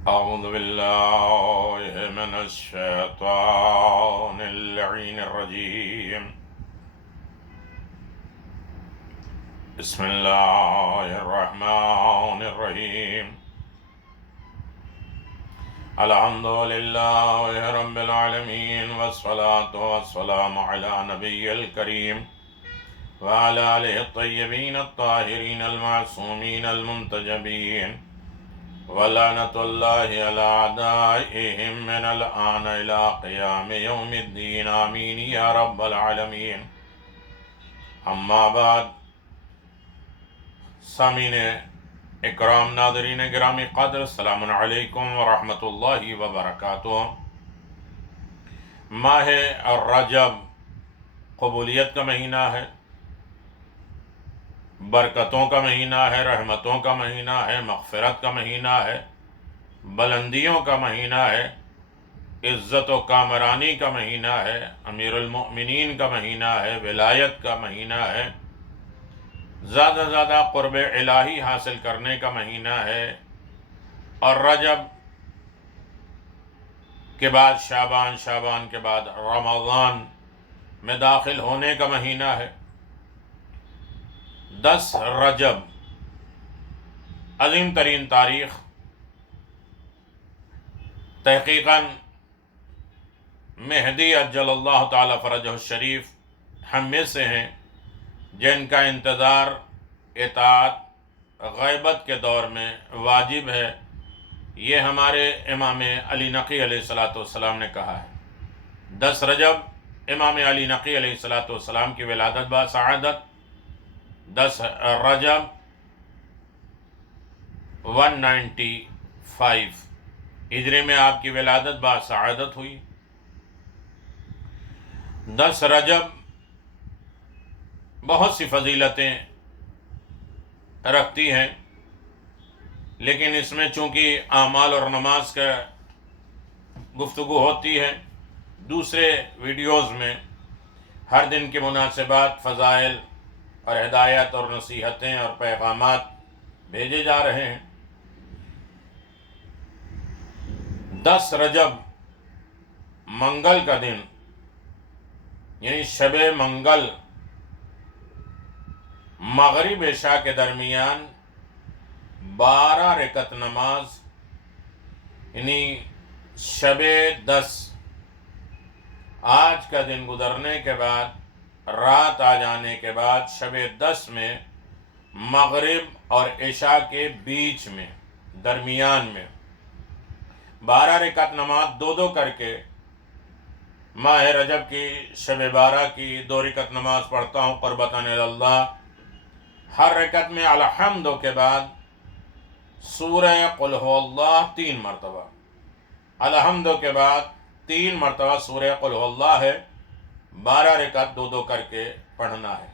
أعوذ بالله من الشيطان اللعين الرجيم. بسم الله الرحمن الرحيم. الحمد لله رب العالمين، والصلاة والسلام على نبي الكريم وعلى آله الطيبين الطاهرين المعصومين المنتجبين، ولعنة الله على أعدائهم من الآن إلى قيام يوم الدين، آمين يا رب العالمين. اما بعد، سامعین اکرام، ناظرین گرامی قدر، السلام علیکم ورحمۃ اللہ وبرکاتہ. ماہ رجب قبولیت کا مہینہ ہے، برکتوں کا مہینہ ہے، رحمتوں کا مہینہ ہے، مغفرت کا مہینہ ہے، بلندیوں کا مہینہ ہے، عزت و کامرانی کا مہینہ ہے، امیر المؤمنین کا مہینہ ہے، ولایت کا مہینہ ہے، زیادہ زیادہ قرب الہی حاصل کرنے کا مہینہ ہے، اور رجب کے بعد شعبان، شعبان کے بعد رمضان میں داخل ہونے کا مہینہ ہے. 10 رجب عظیم ترین تاریخ. تحقیقاً مہدی عجل اللہ تعالی فرجہ الشریف ہم میں سے ہیں جن کا انتظار اطاعت غیبت کے دور میں واجب ہے. یہ ہمارے امام علی نقی علیہ السلام نے کہا ہے. 10 رجب امام علی نقی علیہ السلام کی ولادت باسعادت. 10 رجب 195 ہجری میں آپ کی ولادت باسعادت ہوئی. 10 رجب بہت سی فضیلتیں رکھتی ہیں، لیکن اس میں چونکہ اعمال اور نماز کا گفتگو ہوتی ہے، دوسرے ویڈیوز میں ہر دن کے مناسبات، فضائل اور ہدایت اور نصیحتیں اور پیغامات بھیجے جا رہے ہیں. 10 رجب منگل کا دن، یعنی شب منگل، مغرب عشاء کے درمیان 12 رکعت نماز، یعنی شب 10، آج کا دن گزرنے کے بعد، رات آ جانے کے بعد، شب 10 میں مغرب اور عشاء کے بیچ میں، درمیان میں 12 رکعت نماز دو دو کر کے. ماہ رجب کی شب 12 کی 2 رکعت نماز پڑھتا ہوں قربتاً اللہ. ہر رکعت میں الحمد کے بعد سورہ قل هو اللہ 3 مرتبہ، الحمد کے بعد 3 مرتبہ سورہ قل هو اللہ ہے. 12 رکعت دو دو کر کے پڑھنا ہے.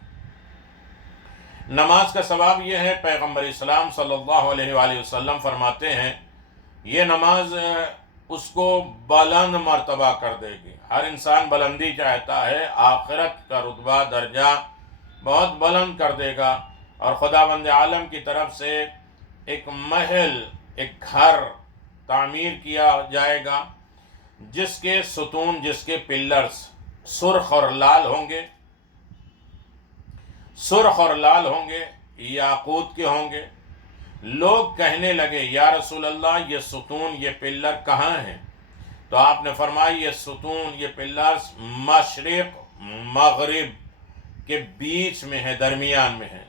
نماز کا ثواب یہ ہے، پیغمبر اسلام صلی اللہ علیہ وآلہ وسلم فرماتے ہیں یہ نماز اس کو بلند مرتبہ کر دے گی. ہر انسان بلندی چاہتا ہے، آخرت کا رتبہ درجہ بہت بلند کر دے گا، اور خداوند عالم کی طرف سے ایک محل، ایک گھر تعمیر کیا جائے گا جس کے ستون، جس کے پلرز سرخ اور لال ہوں گے، سرخ اور لال ہوں گے، یاقوت کے ہوں گے. لوگ کہنے لگے یا رسول اللہ یہ ستون، یہ پلر کہاں ہیں؟ تو آپ نے فرمایا یہ ستون، یہ پلرز مشرق مغرب کے بیچ میں ہے، درمیان میں ہے.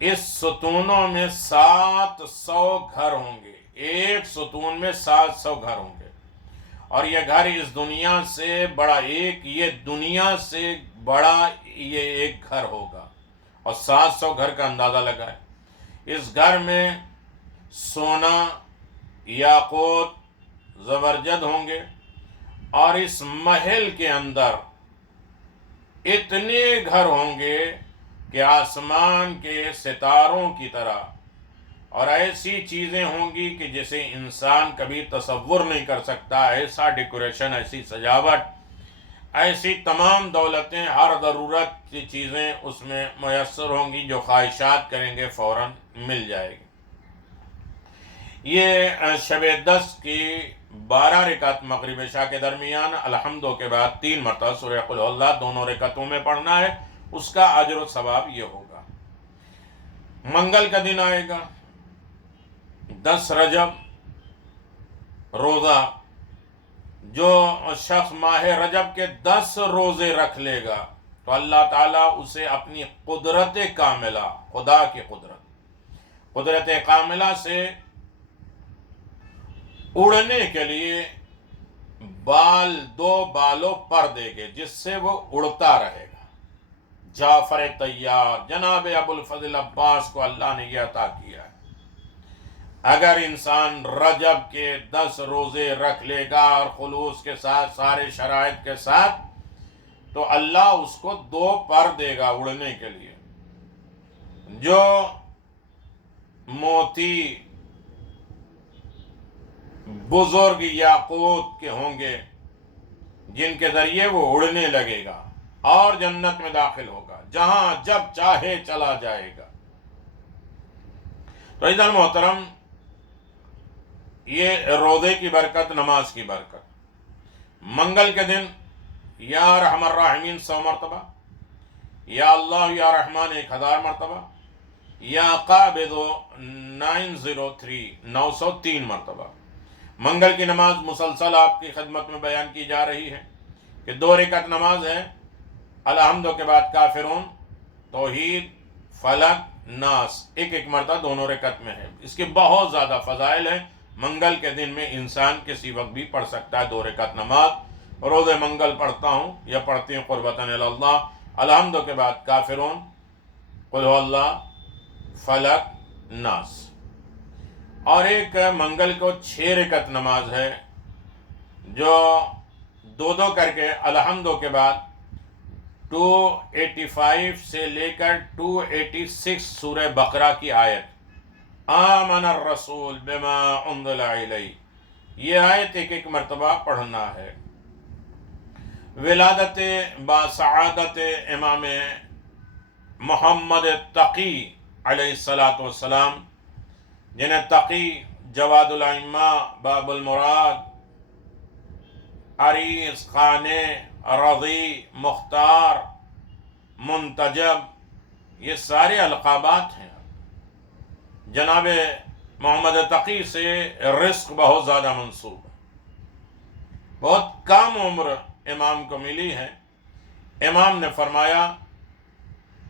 اس ستونوں میں 700 گھر ہوں گے، ایک ستون میں 700 گھر ہوں گے، اور یہ گھر اس دنیا سے بڑا، یہ دنیا سے بڑا یہ ایک گھر ہوگا. اور 700 گھر کا اندازہ لگائے. اس گھر میں سونا، یاقوت، زبرجد ہوں گے، اور اس محل کے اندر اتنے گھر ہوں گے کہ آسمان کے ستاروں کی طرح، اور ایسی چیزیں ہوں گی کہ جسے انسان کبھی تصور نہیں کر سکتا. ایسا ڈیکوریشن، ایسی سجاوٹ، ایسی تمام دولتیں، ہر ضرورت کی چیزیں اس میں میسر ہوں گی، جو خواہشات کریں گے فوراً مل جائے گی. یہ شب 10 کی 12 رکعت مغرب عشاء کے درمیان الحمدوں کے بعد 3 مرتبہ سورہ قل ہو اللہ دونوں رکعتوں میں پڑھنا ہے، اس کا اجر و ثواب یہ ہوگا۔ منگل کا دن آئے گا 10 رجب، روزہ جو شخص ماہ رجب کے 10 روزے رکھ لے گا تو اللہ تعالیٰ اسے اپنی قدرت کاملہ، خدا کی قدرت کاملہ سے اڑنے کے لیے دو بالوں پر دے گے جس سے وہ اڑتا رہے گا۔ جعفر طیار جناب ابو الفضل عباس کو اللہ نے یہ عطا کیا ہے۔ اگر انسان رجب کے 10 روزے رکھ لے گا اور خلوص کے ساتھ سارے شرائط کے ساتھ تو اللہ اس کو 2 پر دے گا اڑنے کے لیے۔ جو موتی بزرگ یاقوت کے ہوں گے جن کے ذریعے وہ اڑنے لگے گا اور جنت میں داخل ہوگا، جہاں جب چاہے چلا جائے گا۔ تو عزیزان محترم، یہ روزے کی برکت، نماز کی برکت۔ منگل کے دن یا ارحم الراحمین 100 مرتبہ، یا اللہ یا رحمان 1000 مرتبہ، یا قابض 903 مرتبہ۔ منگل کی نماز مسلسل آپ کی خدمت میں بیان کی جا رہی ہے کہ 2 رکعت نماز ہے، الحمدوں کے بعد کافرون، توحید، فلق، ناس، ایک مرتبہ دونوں رکعت میں ہے۔ اس کے بہت زیادہ فضائل ہیں۔ منگل کے دن میں انسان کسی وقت بھی پڑھ سکتا ہے 2 رکعت نماز۔ روز منگل پڑھتا ہوں یا پڑھتی ہوں قربتاً اللہ، الحمدوں کے بعد کافرون، قل ہو اللہ، فلق، ناس۔ اور ایک منگل کو 6 رکعت نماز ہے جو 2 کر کے الحمدوں کے بعد 285 سے لے کر 286 سورہ بقرہ کی آیت آمن الرسول بما انزل الیہ، یہ آیت ایک مرتبہ پڑھنا ہے۔ ولادت باسعادت امام محمد تقی علیہ السلام، جنہیں تقی، جواد الائمہ، باب المراد، عریض، خانے، رضی، مختار، منتجب، یہ سارے القابات ہیں۔ جناب محمد تقی سے رزق بہت زیادہ منسوب ہے، بہت کم عمر امام کو ملی ہے۔ امام نے فرمایا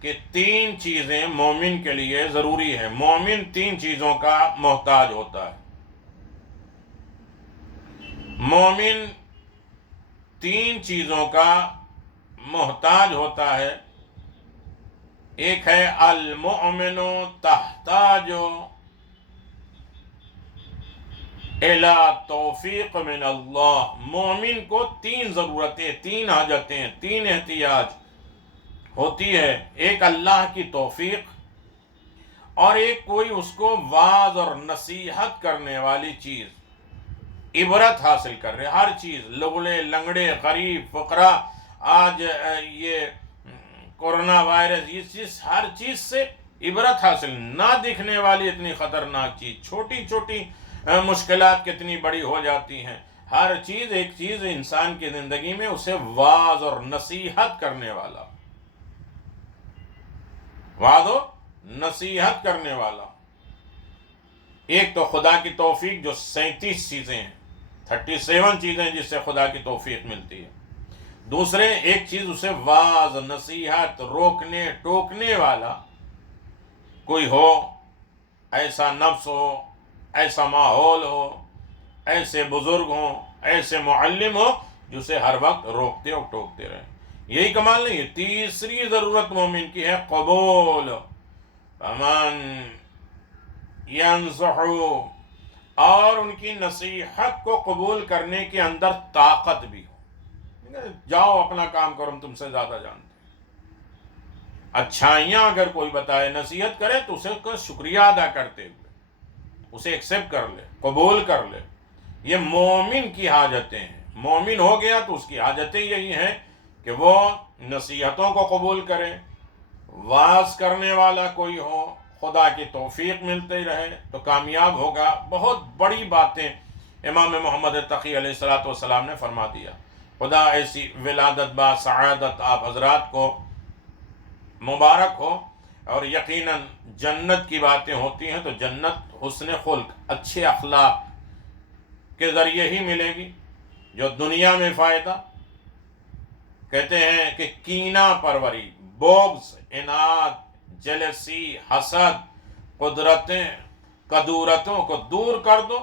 کہ 3 چیزیں مومن کے لیے ضروری ہیں، مومن 3 چیزوں کا محتاج ہوتا ہے۔ مومن 3 چیزوں کا محتاج ہوتا ہے۔ ایک ہے المؤمن تحتاج الی توفیق من اللہ، مومن کو 3 ضرورتیں، 3 حاجتیں، 3 احتیاج ہوتی ہے۔ ایک اللہ کی توفیق، اور ایک کوئی اس کو واعظ اور نصیحت کرنے والی چیز، عبرت حاصل کر رہے، ہر چیز، لگڑے، لنگڑے، غریب، فقراء، آج یہ کورونا وائرس، یہ چیز، ہر چیز سے عبرت حاصل، نہ دکھنے والی اتنی خطرناک چیز، چھوٹی چھوٹی مشکلات کتنی بڑی ہو جاتی ہیں، ہر چیز، ایک چیز انسان کی زندگی میں اسے واعظ اور نصیحت کرنے والا، واعظ و نصیحت کرنے والا۔ ایک تو خدا کی توفیق جو 37 چیزیں ہیں، 37 چیزیں جس سے خدا کی توفیق ملتی ہے۔ دوسرے، ایک چیز اسے واعظ، نصیحت، روکنے ٹوکنے والا کوئی ہو، ایسا نفس ہو، ایسا ماحول ہو، ایسے بزرگ ہوں، ایسے معلم ہو جو اسے ہر وقت روکتے اور ٹوکتے رہے۔ یہی کمال نہیں ہے۔ تیسری ضرورت مومن کی ہے قبول، فمن ینصح، اور ان کی نصیحت کو قبول کرنے کے اندر طاقت بھی ہو۔ جاؤ اپنا کام کرو، ہم تم سے زیادہ جانتے ہیں۔ اچھائیاں اگر کوئی بتائے، نصیحت کرے تو اسے کا شکریہ ادا کرتے ہوئے اسے ایکسیپٹ کر لے، قبول کر لے۔ یہ مومن کی حاجتیں ہیں۔ مومن ہو گیا تو اس کی حاجتیں یہی ہیں کہ وہ نصیحتوں کو قبول کرے، واعظ کرنے والا کوئی ہو، خدا کی توفیق ملتی رہے تو کامیاب ہوگا۔ بہت بڑی باتیں امام محمد تقی علیہ السلام نے فرما دیا۔ خدا ایسی ولادت با سعادت آپ حضرات کو مبارک ہو، اور یقیناً جنت کی باتیں ہوتی ہیں تو جنت حسن خلق، اچھے اخلاق کے ذریعے ہی ملے گی۔ جو دنیا میں فائدہ، کہتے ہیں کہ کینہ پروری، بغض، اناد، جلسی، حسد، قدورتوں کو دور کر دو۔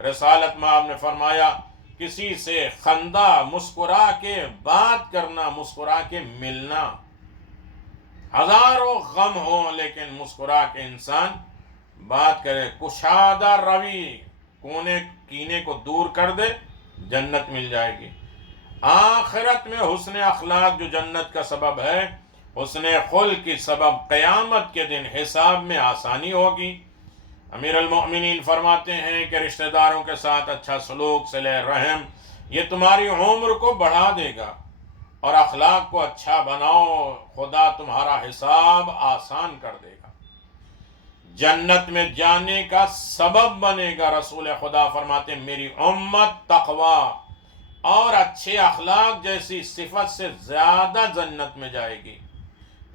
رسالت میں آپ نے فرمایا کسی سے خندہ، مسکرا کے بات کرنا، مسکرا کے ملنا۔ ہزاروں غم ہوں لیکن مسکرا کے انسان بات کرے، کشادہ روی، کینے کو دور کر دے، جنت مل جائے گی۔ آخرت میں حسن اخلاق جو جنت کا سبب ہے، حسن خلق کی سبب قیامت کے دن حساب میں آسانی ہوگی۔ امیر المؤمنین فرماتے ہیں کہ رشتہ داروں کے ساتھ اچھا سلوک، صلہ رحم، یہ تمہاری عمر کو بڑھا دے گا، اور اخلاق کو اچھا بناؤ، خدا تمہارا حساب آسان کر دے گا، جنت میں جانے کا سبب بنے گا۔ رسول خدا فرماتے ہیں میری امت تقوی اور اچھے اخلاق جیسی صفت سے زیادہ جنت میں جائے گی،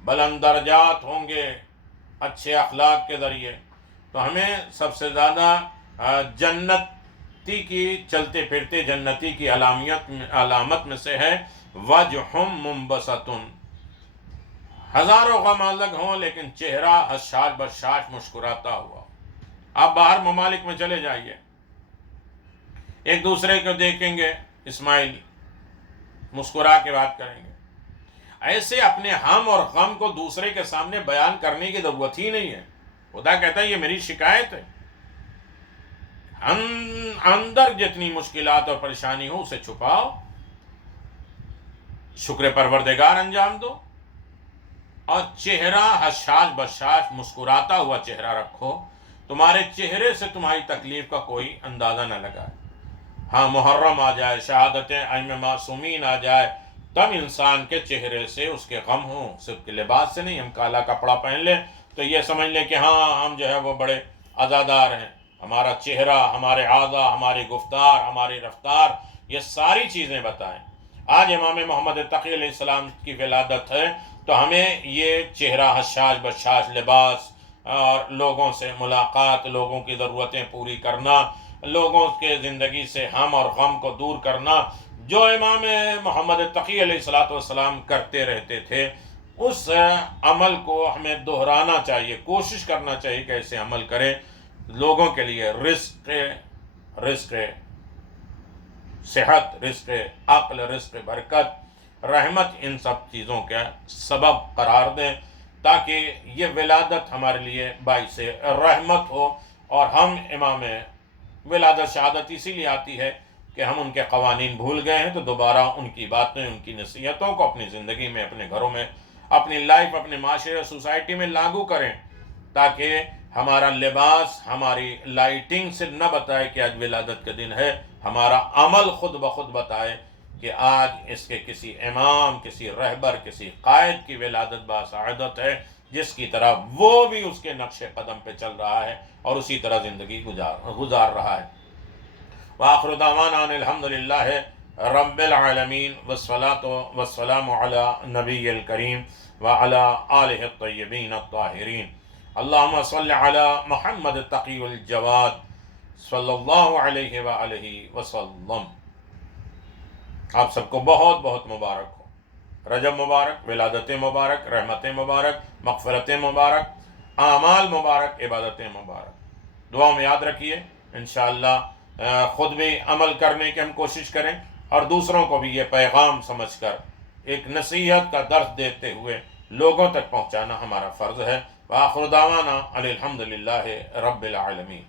بلند درجات ہوں گے اچھے اخلاق کے ذریعے۔ تو ہمیں سب سے زیادہ جنتی کی، چلتے پھرتے جنتی کی علامت میں سے ہے وجہم منبسطن، ہزاروں غم الگ ہوں لیکن چہرہ حشاش بشاش مسکراتا ہوا۔ آپ باہر ممالک میں چلے جائیے، ایک دوسرے کو دیکھیں گے اسمائل، مسکرا کے بات کریں گے۔ ایسے اپنے ہم اور غم کو دوسرے کے سامنے بیان کرنے کی ضرورت ہی نہیں ہے۔ خدا کہتا ہے یہ میری شکایت ہے، اندر جتنی مشکلات اور پریشانی ہو اسے چھپاؤ، شکر پروردگار انجام دو، اور چہرہ حشاش بشاش مسکراتا ہوا چہرہ رکھو۔ تمہارے چہرے سے تمہاری تکلیف کا کوئی اندازہ نہ لگائے۔ ہاں محرم آ جائے، شہادتیں ائمہ معصومین آ جائے، تب انسان کے چہرے سے اس کے غم ہوں، صرف کے لباس سے نہیں۔ ہم کالا کپڑا پہن لیں تو یہ سمجھ لیں کہ ہاں ہم جو ہے وہ بڑے عزادار ہیں۔ ہمارا چہرہ، ہمارے اعضاء، ہماری گفتار، ہماری رفتار، یہ ساری چیزیں بتائیں۔ آج امام محمد تقی علیہ السلام کی ولادت ہے تو ہمیں یہ چہرہ حشاش بشاش لباس، اور لوگوں سے ملاقات، لوگوں کی ضرورتیں پوری کرنا، لوگوں کے زندگی سے ہم اور غم کو دور کرنا، جو امام محمد تقی علیہ السلام کرتے رہتے تھے، اس عمل کو ہمیں دہرانا چاہیے، کوشش کرنا چاہیے کہ ایسے عمل کریں۔ لوگوں کے لیے رزق صحت، رزق عقل، رزق برکت، رحمت، ان سب چیزوں کا سبب قرار دیں، تاکہ یہ ولادت ہمارے لیے باعث رحمت ہو۔ اور ہم امام ولادت شہادت اسی لیے آتی ہے کہ ہم ان کے قوانین بھول گئے ہیں، تو دوبارہ ان کی باتیں، ان کی نصیحتوں کو اپنی زندگی میں، اپنے گھروں میں، اپنی لائف، اپنے معاشرے، سوسائٹی میں لاگو کریں، تاکہ ہمارا لباس ہماری لائٹنگ سے نہ بتائے کہ آج ولادت کا دن ہے، ہمارا عمل خود بخود بتائے کہ آج اس کے کسی امام، کسی رہبر، کسی قائد کی ولادت باسعادت ہے، جس کی طرح وہ بھی اس کے نقش قدم پہ چل رہا ہے اور اسی طرح زندگی گزار رہا ہے۔ وآخر دعوانا ان الحمد للہ رب العالمین، والصلاة والسلام علی نبی الکریم وعلی آلہ الطیبین الطاہرین۔ اللہم صل علی محمد التقی الجواد صلی اللہ علیہ وآلہ وسلم۔ آپ سب کو بہت بہت مبارک ہو، رجب مبارک، ولادتیں مبارک، رحمتیں مبارک، مغفرتیں مبارک، اعمال مبارک، عبادتیں مبارک۔ دعا میں یاد رکھیے، انشاءاللہ خود بھی عمل کرنے کی ہم کوشش کریں، اور دوسروں کو بھی یہ پیغام سمجھ کر ایک نصیحت کا درس دیتے ہوئے لوگوں تک پہنچانا ہمارا فرض ہے۔ وآخر دعوانا ان الحمد للہ رب العالمین۔